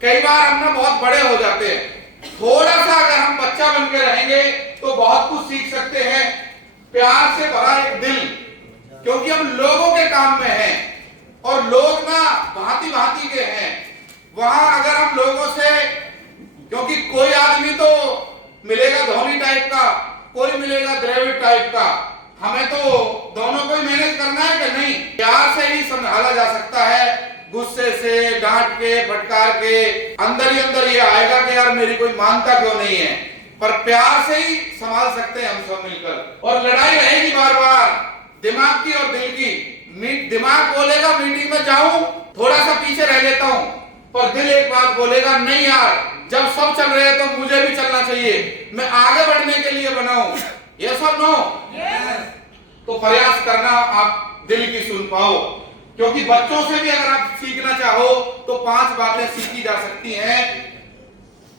कई बार हम ना बहुत बड़े हो जाते हैं। थोड़ा सा अगर हम बच्चा बन के रहेंगे तो बहुत कुछ सीख सकते हैं। प्यार से भरा एक दिल, क्योंकि हम लोगों के काम में हैं और लोग ना भांति भांति के हैं। वहां अगर हम लोगों से, क्योंकि कोई आदमी तो मिलेगा धोनी टाइप का, कोई मिलेगा द्रविड़ टाइप का, हमें तो दोनों को ही मैनेज करना है कि नहीं। प्यार से ही संभाला जा सकता है। गुस्से से, डांट के, फटकार के अंदर ही अंदर ये आएगा कि यार मेरी कोई मानता क्यों नहीं है, पर प्यार से ही संभाल सकते हैं हम सब मिलकर। और लड़ाई रहेगी बार बार दिमाग की और दिल की। दिमाग बोलेगा मीटिंग में जाऊं, थोड़ा सा पीछे रह लेता हूं, पर दिल एक बात बोलेगा, नहीं यार जब सब चल रहे हैं तो मुझे भी चलना चाहिए, मैं आगे बढ़ने के लिए बना हूं। ये सब नो, तो प्रयास करना आप दिल की सुन पाओ। क्योंकि बच्चों से भी अगर आप सीखना चाहो तो 5 बातें सीखी जा सकती हैं।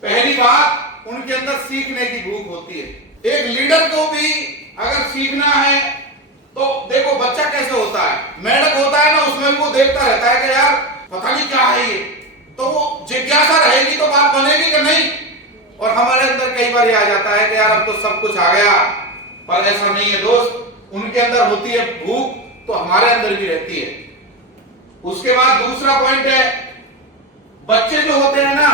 पहली बात, उनके अंदर सीखने की भूख होती है। एक लीडर को भी अगर सीखना है तो देखो बच्चा कैसे होता है, मेंढक होता है ना, उसमें भी वो देखता रहता है कि यार पता नहीं क्या है ये, तो वो जिज्ञासा रहेगी तो बात बनेगी कि नहीं। और हमारे अंदर कई बार ये आ जाता है कि यार अब तो सब कुछ आ गया, पर ऐसा नहीं है दोस्त। उनके अंदर होती है भूख, तो हमारे अंदर भी रहती है। उसके बाद दूसरा पॉइंट है, बच्चे जो होते हैं ना,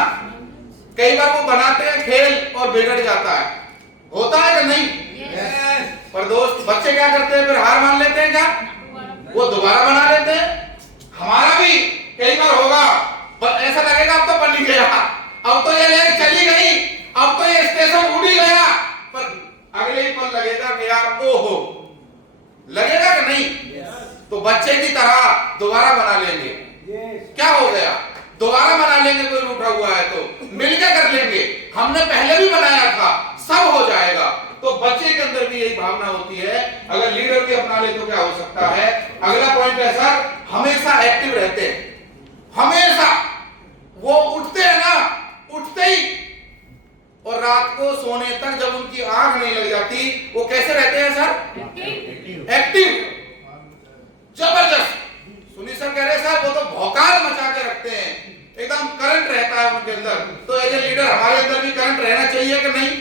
कई बार वो बनाते हैं खेल और बिगड़ जाता है, होता है कि नहीं। पर दोस्त बच्चे क्या करते हैं, फिर हार मान लेते हैं, क्या वो दोबारा बना लेते हैं। हमारा भी कई बार होगा, पर ऐसा लगेगा अब तो बन ही गया, अब तो ये लेकर चली गई, अब तो ये स्टेशन उड़ ही गया, पर अगले ही पल लगेगा कि यार ओहो, लगेगा कि नहीं। तो बच्चे की तरह दोबारा बना लेंगे। क्या हो गया, दोबारा बना लेंगे, कोई रूठा हुआ है तो मिलकर कर लेंगे, हमने पहले भी बनाया था, सब हो जाएगा। तो बच्चे के अंदर भी यही भावना होती है। अगर लीडर भी अपना ले तो क्या हो सकता है। अगला पॉइंट है सर, हमेशा एक्टिव रहते हैं। हमेशा वो उठते हैं ना, उठते ही और रात को सोने तक जब उनकी आंख नहीं लग जाती, वो कैसे रहते हैं सर, एक्टिव, जबरदस्त। सुनील सर कह रहे सर वो तो भौकाल मचा के रखते हैं, एकदम करंट रहता है उनके अंदर। तो एज ए लीडर हमारे अंदर भी करंट रहना चाहिए कि नहीं।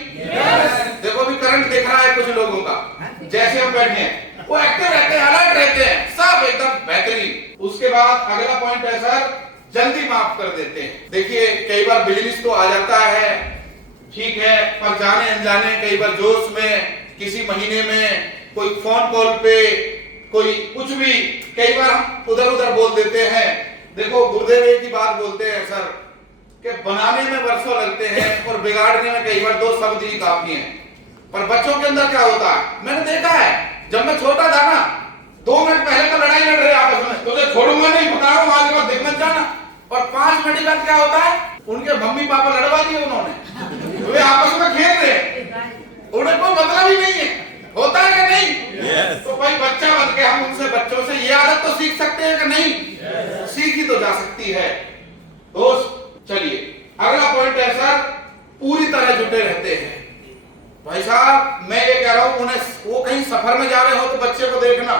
देखो भी करंट दिख रहा है कुछ लोगों का, जैसे हम बैठे हैं वो एक्टिव रहते हैं, अलर्ट रहते हैं, सब एकदम बेहतरीन। उसके बाद अगला पॉइंट है सर, जल्दी माफ कर देते हैं। देखिए कई बार बिजनेस तो आ जाता है, ठीक है, पर जाने अनजाने कई बार जोश में, किसी महीने में कोई फोन कॉल पे कोई कुछ भी, कई बार हम उधर उधर बोल देते हैं। देखो गुरुदेव एक ही बात बोलते हैं सर, कि बनाने में वर्षों लगते हैं और बिगाड़ने में कई बार 2 शब्द ही काफी हैं। पर बच्चों के अंदर क्या होता है, मैंने देखा है जब मैं छोटा था ना, 2 मिनट पहले तो लड़ाई लड़ रहे आपस में, तुझे छोड़ूंगा नहीं, बताऊंगा आगे बात देख मत जाना, और 5 मिनट बाद क्या होता है, उनके मम्मी पापा लड़वा दिए उन्होंने, वे आपस में खेल रहे, उन्हें कोई मतलब ही नहीं है, होता है कि नहीं। तो भाई बच्चा बन के हम उनसे, बच्चों से ये आदत तो सीख सकते हैं कि नहीं, सीखी तो जा सकती है दोस्त। चलिए अगला पॉइंट है सर, पूरी तरह जुटे रहते हैं। भाई साहब मैं ये कह रहा हूं, उन्हें वो कहीं सफर में जा रहे हो तो बच्चे को देखना,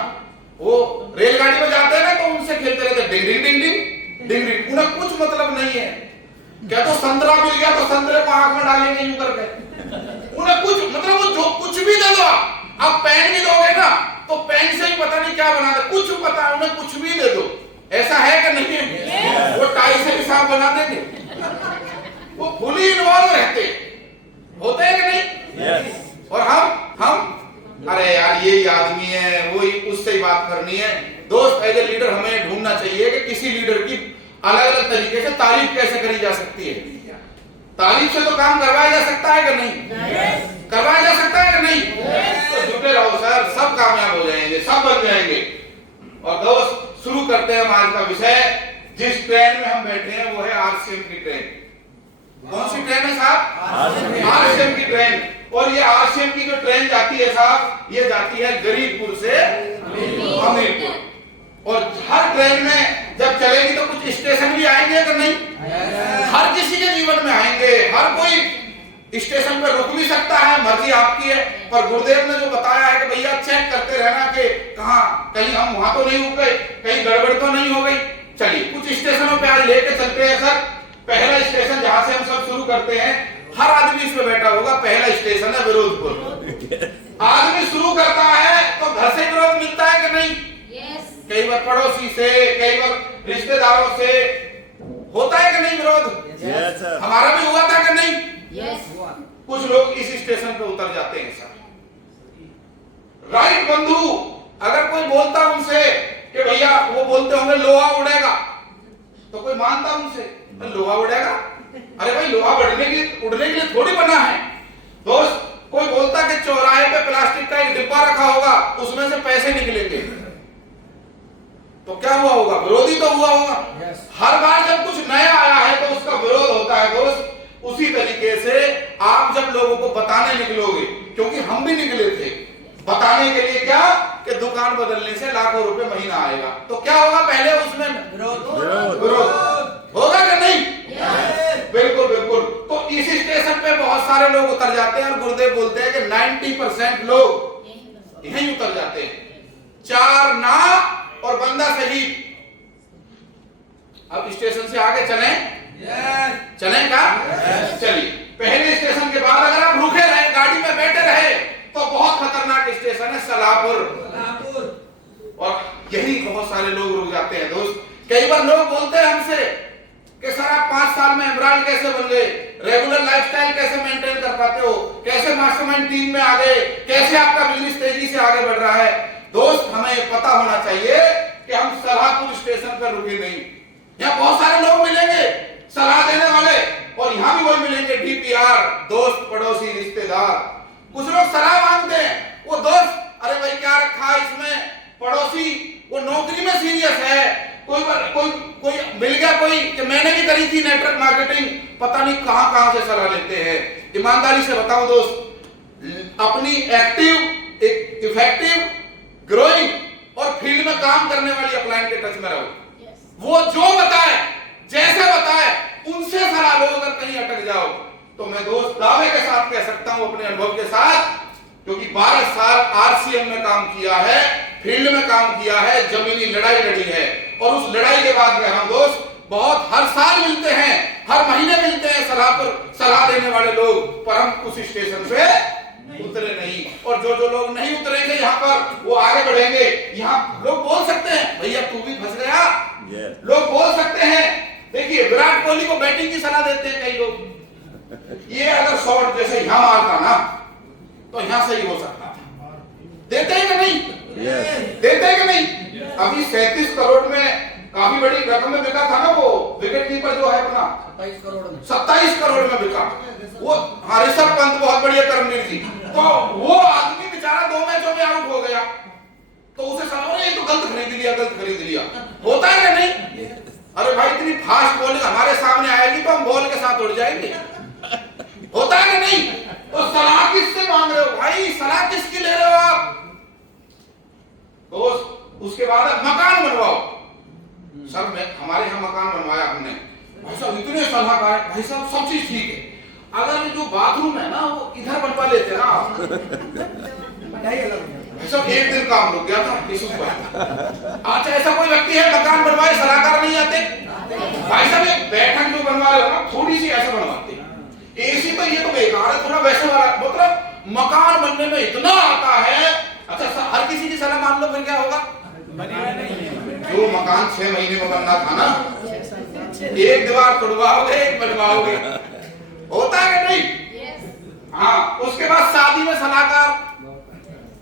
वो रेलगाड़ी में जाते हैं ना तो उनसे खेलते रहते, डिंग डिंग डिंग डिंग डिंग डिंग, उन्हें कुछ मतलब नहीं है। क्या तो संतरा मिल गया तो संतरे को आंख में डालेंगे यूं करके, उन्हें कुछ मतलब, वो जो कुछ भी दे दो, अब पेन भी दोगे ना तो पेन से ही पता नहीं क्या बना दे, कुछ पता है उन्हें, कुछ भी दे दो। ऐसा है कि नहीं है। वो टाई से भी सांप बना देंगे, वो फुली इन्वॉल्व रहते होते हैं कि नहीं। और हम अरे यार ये आदमी है, वो उससे ही बात करनी है। दोस्त एज ए लीडर हमें ढूंढना चाहिए कि किसी लीडर की अलग अलग तरीके से तारीफ कैसे करी जा सकती है। तारीफ से तो काम करवाया जा सकता है कि नहीं, करवाया जा सकता है कि नहीं। तो जुटे रहो सर, सब कामयाब हो जाएंगे, सब बन जाएंगे। और दोस्त शुरू करते हैं हम आज का विषय। जिस ट्रेन में हम बैठे हैं वो है आरसीएम की ट्रेन। कौन सी ट्रेन है साहब, आरसीएम की ट्रेन। और ये आरसीएम की जो ट्रेन जाती है साहब, ये जाती है गरीबपुर से हमीरपुर। और हर ट्रेन में जब चलेगी तो कुछ स्टेशन भी आएंगे कि नहीं, हर किसी के जीवन में आएंगे। हर कोई स्टेशन पर रुक भी सकता है, मर्जी आपकी है। पर गुरुदेव ने जो बताया है कि भैया चेक करते रहना कि कहां, कहीं हम वहां तो नहीं रुक गए, कहीं गड़बड़ तो नहीं हो गई। चलिए कुछ स्टेशनों पे आज लेके चलते हैं सर। पहला स्टेशन करते हैं, हर आदमी इसमें बैठा होगा, पहला स्टेशन है विरोधपुर। आदमी शुरू करता है तो घर से विरोध मिलता है कि नहीं? कई बार पड़ोसी से, कई बार रिश्तेदारों से होता है कि नहीं विरोध? हमारा भी हुआ था कि नहीं? कुछ लोग इस स्टेशन पे उतर जाते हैं सर। राइट बंधु, अगर कोई बोलता उनसे कि भैया, वो बोलते होंगे लोहा उड़ेगा, तो कोई मानता उनसे लोहा उड़ेगा? अरे भाई, लोहा उड़ने के लिए थोड़ी बना है दोस्त। कोई बोलता कि चौराहे पे प्लास्टिक का एक डिब्बा रखा होगा, उसमें से पैसे निकलेंगे, तो क्या हुआ होगा? विरोधी तो हुआ होगा। हर बार जब कुछ नया आया है तो उसका विरोध होता है दोस्त। उसी तरीके से आप जब लोगों को बताने निकलोगे, क्योंकि हम भी निकले थे बताने के लिए, क्या कि दुकान बदलने से लाखों रुपए महीना आएगा, तो क्या होगा? पहले उसमें विरोध होगा कि नहीं? बिल्कुल बिल्कुल। तो इस स्टेशन पे बहुत सारे लोग उतर जाते हैं और गुरुदेव बोलते हैं कि 90% लोग यहीं उतर जाते हैं। 4 ना और बंदा शहीद। अब स्टेशन से आगे चलें? चलें क्या? चलिए। पहले स्टेशन के बाद अगर आप रुके रहे, गाड़ी में बैठे रहे, तो बहुत खतरनाक स्टेशन है सलाहपुर। और यही बहुत सारे लोग रुक जाते हैं दोस्त। कई बार लोग बोलते हैं हमसे कि सर आप 5 साल में एमराल्ड कैसे बन गए, रेगुलर लाइफस्टाइल कैसे मेंटेन कर पाते हो, कैसे मास्टरमाइंड टीम में आ गए, कैसे आपका बिजनेस तेजी से आगे बढ़ रहा है? दोस्त, हमें पता होना चाहिए कि हम सलाहपुर स्टेशन पर रुके नहीं। यहाँ बहुत सारे लोग मिलेंगे सलाह देने वाले, और यहाँ भी वही मिलेंगे डीपीआर, दोस्त, पड़ोसी, रिश्तेदार। कुछ लोग सलाह मांगते हैं, वो दोस्त अरे भाई क्या रखा है इसमें, पड़ोसी वो नौकरी में सीरियस है, कोई मिल गया कोई कि मैंने भी करी थी नेटवर्क मार्केटिंग, पता नहीं कहां से सलाह लेते हैं। ईमानदारी से बताओ दोस्त, अपनी एक्टिव, इफेक्टिव, ग्रोइंग और फील्ड में काम करने वाली अपलाइन के टच में रहो। वो जो बताए, जैसे बताए, उनसे सलाह लो। अगर कहीं अटक जाओ तो मैं दोस्त दावे के साथ कह सकता हूं, अपने अनुभव के साथ, क्योंकि 12 साल आरसीएम में काम किया है, फील्ड में काम किया है, जमीनी लड़ाई लड़ी है, और उस लड़ाई के बाद में हम दोस्त बहुत हर साल मिलते हैं, हर महीने मिलते हैं सलाह देने वाले लोग, पर हम उस स्टेशन पे उतरे नहीं। और जो लोग नहीं उतरेंगे यहाँ पर, वो आगे बढ़ेंगे। यहाँ लोग बोल सकते हैं भैया तू भी फंस गया, लोग बोल सकते हैं। देखिए, विराट कोहली को बैटिंग की सलाह देते हैं कई लोग, ये अगर शॉट जैसे यहाँ मारता ना तो यहाँ से ही हो सकता था। देते हैं कि नहीं? देते हैं कि नहीं? अभी 37 करोड़ में काफी बड़ी रकम में बिका था ना वो विकेट कीपर जो है अपना, 27 करोड़ में बिका वो। हाँ, ऋषभ पंत बहुत बढ़िया कर्मवीर थी। तो वो आदमी बेचारा 2 मैचों में आउट हो गया, तो उसे समझो ये तो गलत खरीद लिया। होता है कि नहीं? अरे भाई, इतनी फास्ट बॉलिंग हमारे सामने आएगी तो हम बॉल के साथ उड़ जाएंगे। होता है कि नहीं? तो सलाह किससे मांग रहे हो भाई? सलाह किसकी ले रहे हो आप? दोस्त, उसके बाद मकान बनवाओ। सर हमारे यहाँ मकान बनवाया हमने, भाई साहब इतने सलाहकार है, भाई साहब सब चीज ठीक है, अगर जो बाथरूम है ना वो इधर बनवा लेते ना भाई साहब, एक दिन काम रुक गया था इस पर। अच्छा, ऐसा कोई व्यक्ति है मकान बनवाए, सलाहकार नहीं आते? भाई साहब एक बैठक जो बनवा रहे हो ना, थोड़ी सी ऐसा बनवाते, एसी तो ये तो बेकार है, थोड़ा वैसे वाला, मतलब मकान बनने में इतना आता है। अच्छा, हर किसी की सलाह मान लो, फिर क्या होगा? जो मकान 6 महीने में बनना था ना, एक दीवार तोड़वाओगे, एक बनवाओगे। होता है कि नहीं? हाँ, उसके बाद शादी में सलाहकार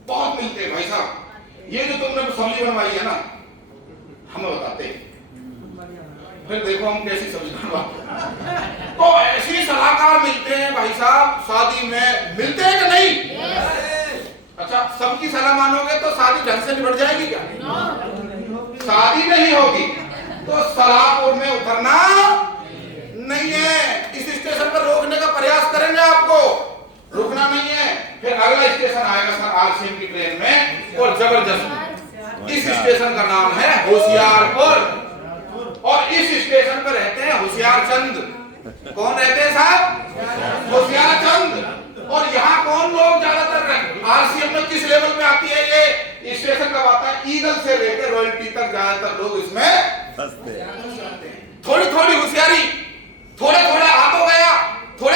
बहुत मिलते हैं भाई साहब। ये जो तुमने सब्जी बनवाई है ना, हमें बताते हैं, फिर देखो हम कैसी सब्जी बनवाते। तो ऐसे सलाहकार मिलते हैं भाई साहब, शादी में मिलते हैं कि नहीं? अच्छा, सबकी सलाह मानोगे तो शादी ढंग से निपट जाएगी क्या? शादी नहीं होगी। तो सलाहपुर में उतरना नहीं है। इस स्टेशन पर रोकने का प्रयास करेंगे, आपको रुकना नहीं है। फिर अगला स्टेशन आएगा सर आरसीएम की ट्रेन में, और जबरदस्त। इस स्टेशन का नाम है होशियारपुर, और इस स्टेशन पर रहते हैं होशियार चंद। कौन रहते हैं साहब? होशियार चंद। और यहाँ कौन लोग ज्यादातर आरसीएम में किस लेवल पे आती है ये स्टेशन कब आता है? ईगल से लेकर रॉयल्टी तक ज्यादातर लोग इसमें फंसते हैं। थोड़ी थोड़ी होशियारी, थोड़े थोड़े आ तो गया, थोड़े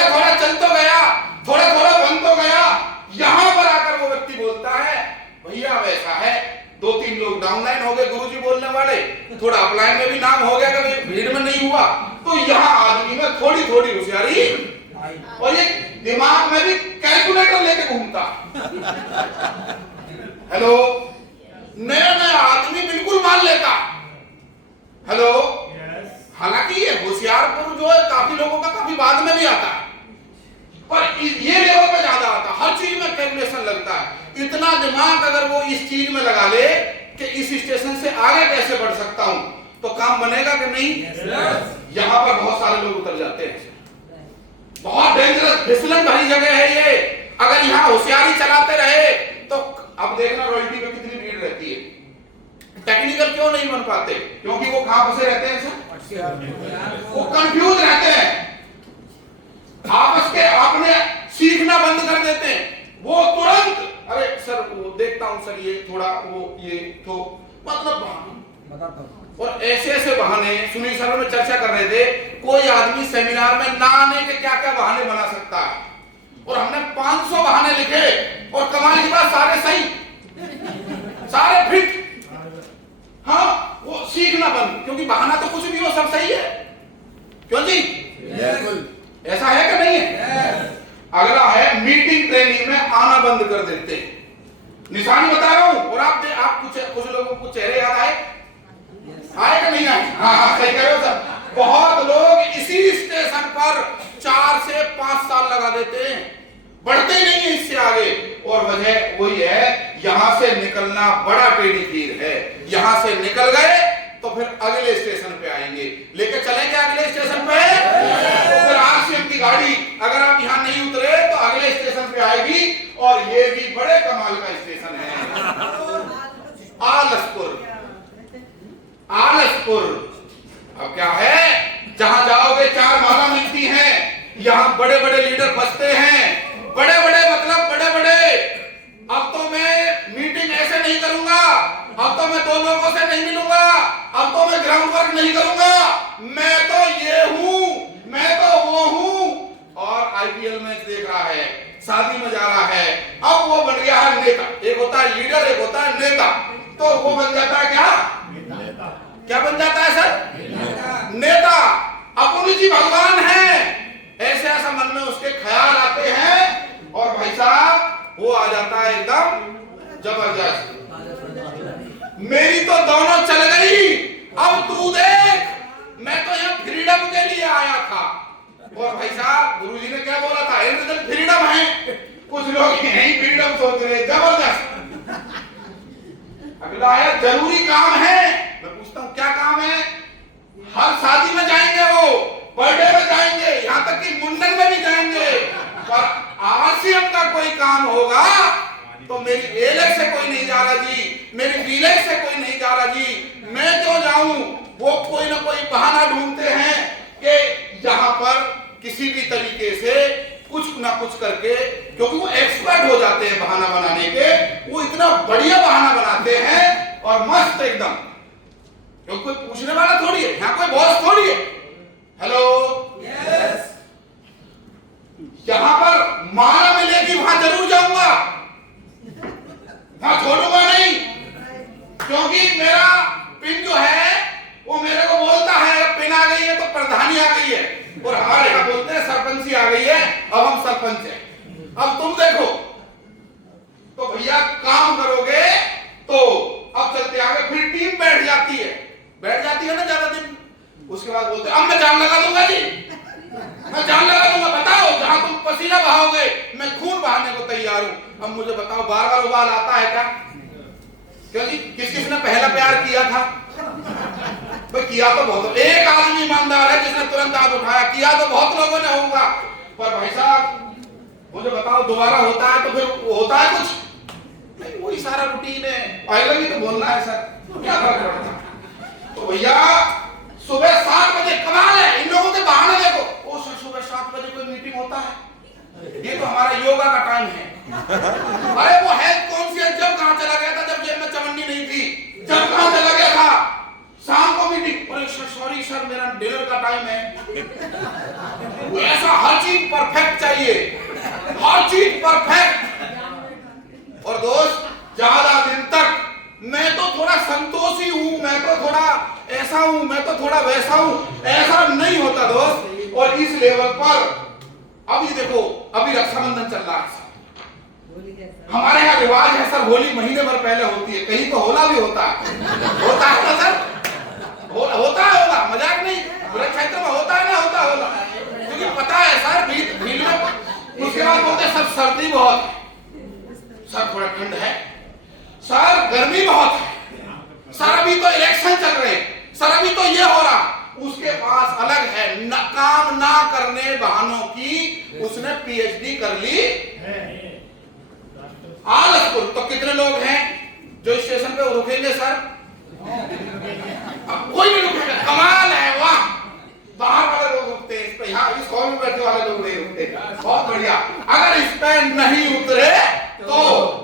तो यहाँ आदमी में थोड़ी थोड़ी होशियारी और ये दिमाग में भी कैलकुलेटर लेके घूमता। हेलो, नया नया आदमी बिल्कुल मान लेता। हेलो, हालांकि ये होशियारपुर जो है काफी लोगों का काफी बाद में भी आता है, पर ये लेवल पे ज्यादा आता, हर चीज में कैलकुलेशन लगता है। इतना दिमाग अगर वो इस चीज में लगा ले कि इस स्टेशन से आगे कैसे बढ़ सकता हूं, तो काम बनेगा कि नहीं? यहाँ पर बहुत सारे लोग उतर जाते हैं। बहुत डेंजरस फिसलन भरी जगह है ये। अगर यहाँ होशियारी चलाते रहे तो अब देखना रॉयल्टी में कितनी भीड़ रहती है। टेक्निकल क्यों नहीं बन पाते? क्योंकि वो कहां फंसे रहते हैं सर? वो कंफ्यूज रहते हैं, आपस के अपने सीखना बंद कर देते हैं। वो तुरंत अरे सर वो देखता हूं सर, ये थोड़ा वो ये तो मतलब, और ऐसे ऐसे बहाने। सुनील सर में चर्चा कर रहे थे, कोई आदमी सेमिनार में ना आने के क्या क्या बहाने बना सकता है, और हमने 500 बहाने लिखे और कमाल की बात सारे सही, सारे फिट। हाँ, वो सीखना बंद, क्योंकि बहाना तो कुछ भी हो सब सही है। क्यों जी? ऐसा है कि नहीं है? अगला है मीटिंग ट्रेनिंग में आना बंद कर देते हैं। निशानी बता रहा हूं, और आप कुछ लोगों को चेहरे याद आए कि नहीं आए? हाँ, सही कह रहे हो सर। बहुत लोग इसी स्टेशन पर 4 से 5 साल लगा देते हैं, बढ़ते नहीं है इससे आगे। और वजह वही है, यहां से निकलना बड़ा टेढ़ी खीर है। यहां से निकल गए तो फिर अगले स्टेशन पे आएंगे, लेके चलेंगे अगले स्टेशन पे। तो फिर आरसीएम की गाड़ी अगर आप यहाँ नहीं उतरे तो अगले स्टेशन पे आएगी, और ये भी बड़े कमाल का स्टेशन है, आलसपुर। आलसपुर अब क्या है, जहां जाओगे 4 माला मिलती हैं। यहाँ बड़े बड़े लीडर बसते हैं, बड़े बड़े मतलब बड़े बड़े। अब तो मैं मीटिंग ऐसे नहीं करूंगा, अब तो मैं 2 लोगों से नहीं मिलूंगा, अब तो मैं ग्राउंड वर्क नहीं करूंगा, मैं तो ये हूं, मैं तो वो हूं। और आईपीएल मैच देख रहा है, शादी में जा रहा है, अब वो बन गया है नेता। एक होता है लीडर, एक होता है नेता। तो वो बन जाता है क्या? क्या बन जाता है सर? नेता। अपुन जी भगवान है, ऐसे ऐसा मन में उसके ख्याल आते हैं, और भाई साहब वो आ जाता है एकदम जबरदस्त। मेरी तो दोनों चल गई, अब तू देख, मैं तो यहाँ फ्रीडम के लिए आया था। और भाई साहब गुरुजी ने क्या बोला था? फ्रीडम है। कुछ लोग यही फ्रीडम सोच रहे, जबरदस्त। अगला है जरूरी काम है। मैं पूछता हूँ क्या काम है? हर शादी में जाएंगे, वो बर्थडे में जाएंगे, यहाँ तक कि मुंडन में भी जाएंगे, पर आरसीएम का कोई काम होगा तो मेरी एलेक्स से कोई नहीं जा रहा जी, मेरी विलेज से कोई नहीं जा रहा जी, मैं क्यों जाऊं? वो कोई ना कोई बहाना ढूंढते हैं कि यहाँ पर किसी भी तरीके से कुछ ना कुछ करके, क्योंकि वो एक्सपर्ट हो जाते हैं बहाना बनाने के, वो इतना बढ़िया बहाना बनाते हैं और मस्त एकदम, क्योंकि कोई पूछने वाला थोड़ी है, यहाँ कोई बॉस थोड़ी है। Hello, yes. यहां पर माला मिलेगी, वहां जरूर जाऊंगा, वहां छोड़ूंगा नहीं, क्योंकि मेरा पिन जो है वो मेरे को बोलता है पिन आ गई है तो प्रधानी आ गई है, और हमारे यहाँ बोलते हैं सरपंची आ गई है, अब हम सरपंच हैं। अब तुम देखो, तो भैया काम करोगे तो अब चलते आगे, फिर टीम बैठ जाती है ना ज्यादा दिन, उसके बाद बोलते अब मैं जान लगा दूंगा जी, मैं जान लगा दूंगा, बताओ जहां तुम पसीना बहाओगे मैं खून बहाने को तैयार हूं। अब मुझे बताओ बार बार उबाल आता है क्या? क्योंकि किस किस ने पहला प्यार किया था? भाई किया तो बहुत, एक आदमी ईमानदार है जिसने तुरंत हाथ उठाया, किया तो बहुत लोगों ने होगा, पर भाई साहब मुझे बताओ दोबारा होता है तो फिर होता है कुछ नहीं, वही सारा रूटीन है, पहले भी तो बोलना है सर, तो क्या फर्क पड़ता? तो भैया सुबह 7 बजे कमाल है, इन लोगों के बहाने देखो, ओ सर सुबह 7 बजे कोई मीटिंग होता है, ये तो हमारा योगा का टाइम है। अरे वो हेल्थ कॉन्शियस जब कहां चला गया था, जब जेब में चवन्नी नहीं थी, जब कहां चला गया था? शाम को मीटिंग, अरे सर सॉरी सर मेरा डिनर का टाइम है। ऐसा हर चीज परफेक्ट चाहिए, हर चीज परफेक्ट। और दोस्त ज्यादा दिन तक मैं तो थोड़ा संतोषी हूं, मैं तो थोड़ा ऐसा हूं, मैं तो थोड़ा वैसा हूं, ऐसा नहीं होता दोस्त। और इस लेवल पर अभी देखो, अभी रक्षाबंधन चल रहा है, हमारे यहाँ रिवाज है सर, होली महीने भर पहले होती है, कहीं तो होला भी होता है ना सर, होता है होला, मजाक नहीं, पूरे क्षेत्र में होता है ना, होता होला, क्योंकि पता है सर भीड़ में। उसके बाद बोलते हैं सर सर्दी बहुत है, सर थोड़ा ठंड है, सर गर्मी बहुत है, सर अभी तो इलेक्शन चल रहे हैं, सर अभी तो ये हो रहा। उसके पास अलग है न, काम ना करने बहानों की उसने पीएचडी कर ली आलसपुर। तो कितने लोग हैं जो स्टेशन पे रुकेंगे सर? अब कोई नहीं रुकेगा, कमाल है, वाह। बाहर वाले लोग रुकते हैं, इस पे यहाँ इस हॉल में बैठे वाले लोग नहीं रुकते, बहुत बढ़िया। अगर इस पे नहीं उतरे तो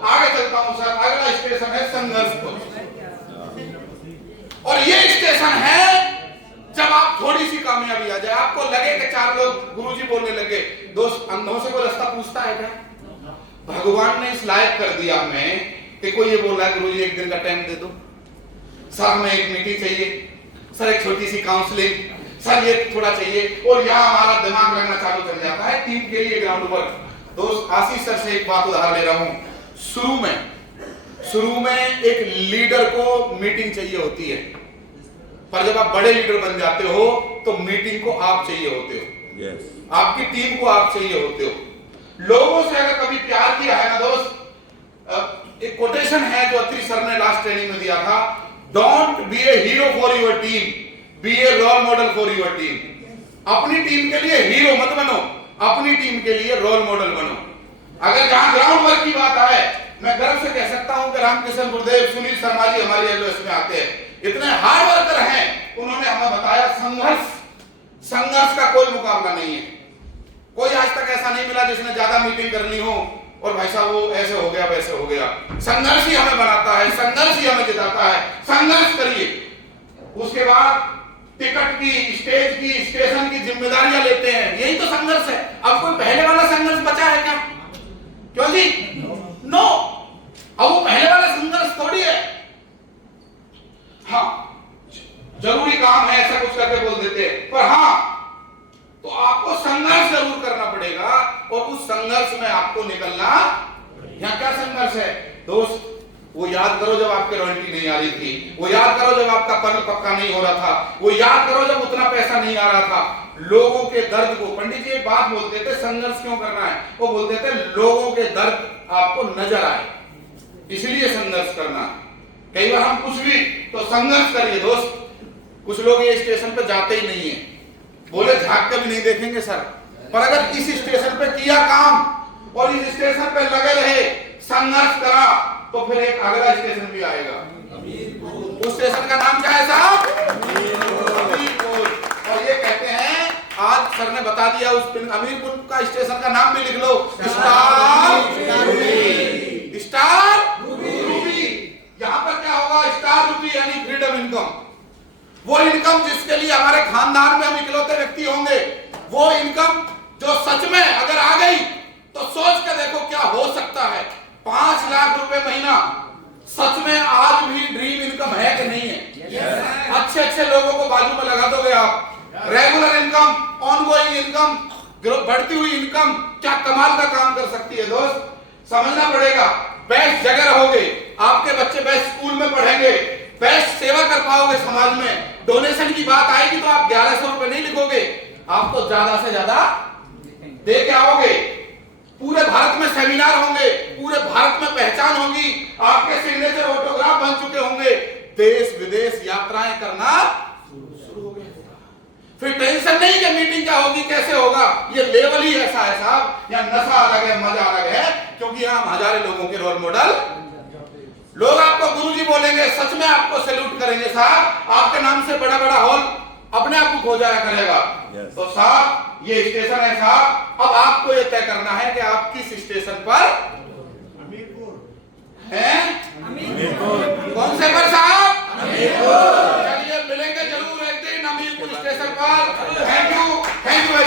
आगे चलता हूं सर। अगला स्टेशन है संघर्षपुर, और ये स्टेशन है जब आप थोड़ी सी कामयाबी आ जाए, आपको लगे कि 4 लोग गुरुजी बोलने लगे, दोस्त अंधों से कोई रास्ता पूछता है क्या? भगवान ने इस लायक कर दिया हमें कि कोई ये बोल रहा है गुरुजी 1 दिन का टाइम दे दो सर, हमें एक मीटिंग चाहिए सर, एक छोटी सी काउंसलिंग सर, ये थोड़ा चाहिए, और यहाँ हमारा दिमाग लगना चालू कर जाता है टीम के लिए ग्राउंड वर्क। दोस्त आशीष सर से एक बात उदाहरण ले रहा हूँ, शुरू में एक लीडर को मीटिंग चाहिए होती है, पर जब आप बड़े लीडर बन जाते हो तो मीटिंग को आप चाहिए होते हो, आपकी टीम को आप चाहिए होते हो। लोगों से अगर कभी प्यार किया है ना दोस्त, एक कोटेशन है जो अत्री सर ने लास्ट ट्रेनिंग में दिया था, don't be a hero for your team, be a role model for your team. अपनी टीम के लिए हीरो मत बनो, अपनी टीम के लिए रोल मॉडल बनो। अगर जहां ग्राउंड वर्क की बात आए, मैं गर्व से कह सकता हूं कि रामकिशन गुरुदेव, सुनील शर्मा जी हमारी एलओएस में आते हैं, इतने हार्ड वर्कर हैं, उन्होंने हमें बताया संघर्ष का कोई मुकाबला नहीं है। कोई आज तक ऐसा नहीं मिला जिसने ज्यादा मीटिंग कर ली हो और भाई साहब वो ऐसे हो गया वैसे हो गया। संघर्ष ही हमें बनाता है, संघर्ष ही हमें जिताता है। संघर्ष करिए, उसके बाद टिकट की, स्टेज की, स्टेशन की जिम्मेदारियां लेते हैं, यही तो संघर्ष है। अब कोई पहले वाला संघर्ष बचा है क्या? क्यों जी? नो, अब वो पहले वाला संघर्ष थोड़ी है। हाँ जरूरी काम है ऐसा कुछ करके बोल देते हैं, पर हाँ तो आपको संघर्ष जरूर करना पड़ेगा, और उस संघर्ष में आपको निकलना। यहाँ क्या संघर्ष है दोस्त? वो याद करो जब आपके रॉयल्टी नहीं आ रही थी, वो याद करो जब आपका पद पक्का नहीं हो रहा था, वो याद करो जब उतना पैसा नहीं आ रहा था। लोगों के दर्द को, पंडित जी एक बात बोलते थे, संघर्ष क्यों करना है? वो बोलते थे लोगों के दर्द आपको नजर आए, इसलिए संघर्ष करना। कई बार हम कुछ भी तो संघर्ष करिए दोस्त। कुछ लोग ये स्टेशन पे जाते ही नहीं है, बोले झांक के भी नहीं देखेंगे सर, पर अगर इस स्टेशन पे किया काम और इस स्टेशन पे लगे रहे, संघर्ष करा, तो फिर एक अगला स्टेशन भी आएगा। उस स्टेशन का नाम क्या है साहब? अमीरपुर। और ये कहते हैं, आज सर ने बता दिया, उस अमीरपुर का स्टेशन का नाम भी लिख लो, स्टार रूबी। यहाँ पर क्या होगा? स्टार रूबी यानी फ्रीडम इनकम, वो इनकम जिसके लिए हमारे खानदान में हम इकलौते व्यक्ति होंगे, वो इनकम जो सच में अगर आ गई तो सोच के देखो क्या हो सकता है। 5 लाख रुपए महीना सच में आज भी ड्रीम इनकम है कि नहीं है? अच्छे अच्छे लोगों को बाजू में लगा दोगे आप। रेगुलर इनकम, ऑनगोइंग इनकम, बढ़ती हुई इनकम क्या कमाल का काम कर सकती है दोस्त। समझना पड़ेगा, बेस्ट जगह रहोगे, आपके बच्चे बेस्ट स्कूल में पढ़ेंगे, बेस्ट सेवा कर पाओगे समाज में। डोनेशन की बात आएगी तो आप 1100 रुपए नहीं लिखोगे, आप तो ज्यादा से ज्यादा दे के आओगे। पूरे भारत में सेमिनार होंगे, पूरे भारत में पहचान होगी, आपके सिग्नेचर ऑटोग्राफ बन चुके होंगे, देश विदेश यात्राएं करना शुरू हो गया। फिर टेंशन नहीं कि मीटिंग क्या होगी, कैसे होगा। ये लेवल ही ऐसा है साहब, यहाँ नशा अलग है, मजा अलग है, क्योंकि यहाँ हजारों लोगों के रोल मॉडल। लोग आपको गुरुजी बोलेंगे, सच में आपको सैल्यूट करेंगे साहब, आपके नाम से बड़ा बड़ा हॉल अपने आप बुक हो जाया करेगा। तो साहब ये स्टेशन है साहब, अब आपको ये तय करना है कि आप किस स्टेशन पर हैं। कौन से पर साहब? चलिए मिलेंगे जरूर एक दिन अमीरपुर स्टेशन पर। Thank you, thank you.